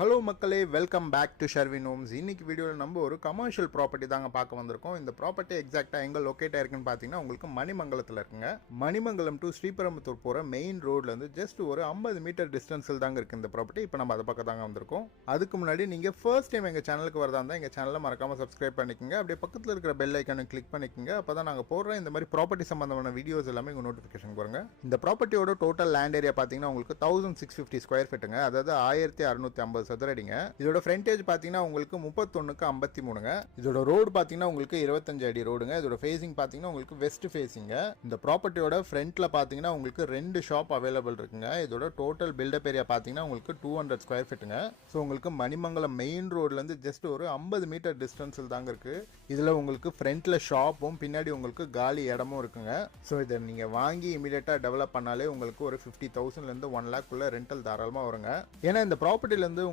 Hello மக்களே, welcome back to Sharvin homes. இன்னைக்கு வீடியோவில் நம்ம ஒரு கமர்ஷியல் ப்ராப்பர்ட்டி தாங்க பார்க்க வந்திருக்கோம். இந்த ப்ராப்பர்ட்டி எக்ஸாக்டாக எங்கே லொக்கேட் ஆயிருக்குன்னு பார்த்தீங்கன்னா உங்களுக்கு மணிமங்கலத்தில் இருக்குங்க. மணிமங்கலம் டு ஸ்ரீபெரும்புத்தூர் போகிற மெயின் ரோட்லேருந்து ஜஸ்ட் ஒரு 50 மீட்டர் டிஸ்டன்ஸில் தாங்க இருக்குது இந்த ப்ராப்பர்ட்டி. இப்போ நம்ம அதை பக்கம் தாங்க வந்திருக்கோம். அதுக்கு முன்னாடி நீங்கள் ஃபர்ஸ்ட் டைம் எங்கள் சேனலுக்கு வரதா இருந்தால் எங்கள் சேனலை மறக்காமல் சப்ஸ்கிரைப் பண்ணிக்கோங்க. அப்படியே பக்கத்தில் இருக்கிற பெல் ஐக்கானை கிளிக் பண்ணிக்கோங்க. அப்போ தான் நாங்கள் போடுற இந்த மாதிரி ப்ராப்பர்ட்டி சம்பந்தமான வீடியோஸ் எல்லாமே உங்கள் நோட்டிஃபிகேஷன் போகிறோங்க. இந்த ப்ராப்பர்ட்டியோட டோட்டல் லேண்ட் ஏரியா பார்த்தீங்கன்னா உங்களுக்கு 1650 ஸ்கொயர் ஃபீட்டுங்க, அதாவது 1650 சதுரடிங்க. இதோட ஃப்ரண்டேஜ் பாத்தீங்கன்னா உங்களுக்கு 31:53ங்க. இதோட ரோடு பாத்தீங்கன்னா உங்களுக்கு 25 அடி ரோடுங்க. இதோட ஃபேசிங் பாத்தீங்கன்னா உங்களுக்கு வெஸ்ட் ஃபேசிங்க. இந்த ப்ராப்பர்ட்டியோட ஃப்ரண்ட்ல பாத்தீங்கன்னா உங்களுக்கு 2 ஷாப் அவைலபிள் இருக்குங்க. இதோட டோட்டல் பில்டப் ஏரியா பாத்தீங்கன்னா உங்களுக்கு 200 ஸ்கொயர் ஃபீட்டுங்க. ஸோ உங்களுக்கு மணிமங்கலம் மெயின் ரோட்ல இருந்து ஜஸ்ட் ஒரு 50 மீட்டர் டிஸ்டன்ஸில் தாங்க இருக்கு. இதுல உங்களுக்கு ஃப்ரண்ட்ல ஷாப்பும் பின்னாடி உங்களுக்கு காலி இடமும் இருக்குங்க. ஸோ இதை நீங்க வாங்கி இமீடியட்டா டெவலப் பண்ணாலே உங்களுக்கு ஒரு 50,000 இருந்து 1 லேக் ரெண்டல் தாராளமா வருங்க. ஏன்னா இந்த ப்ராப்பர்ட்டில இருந்து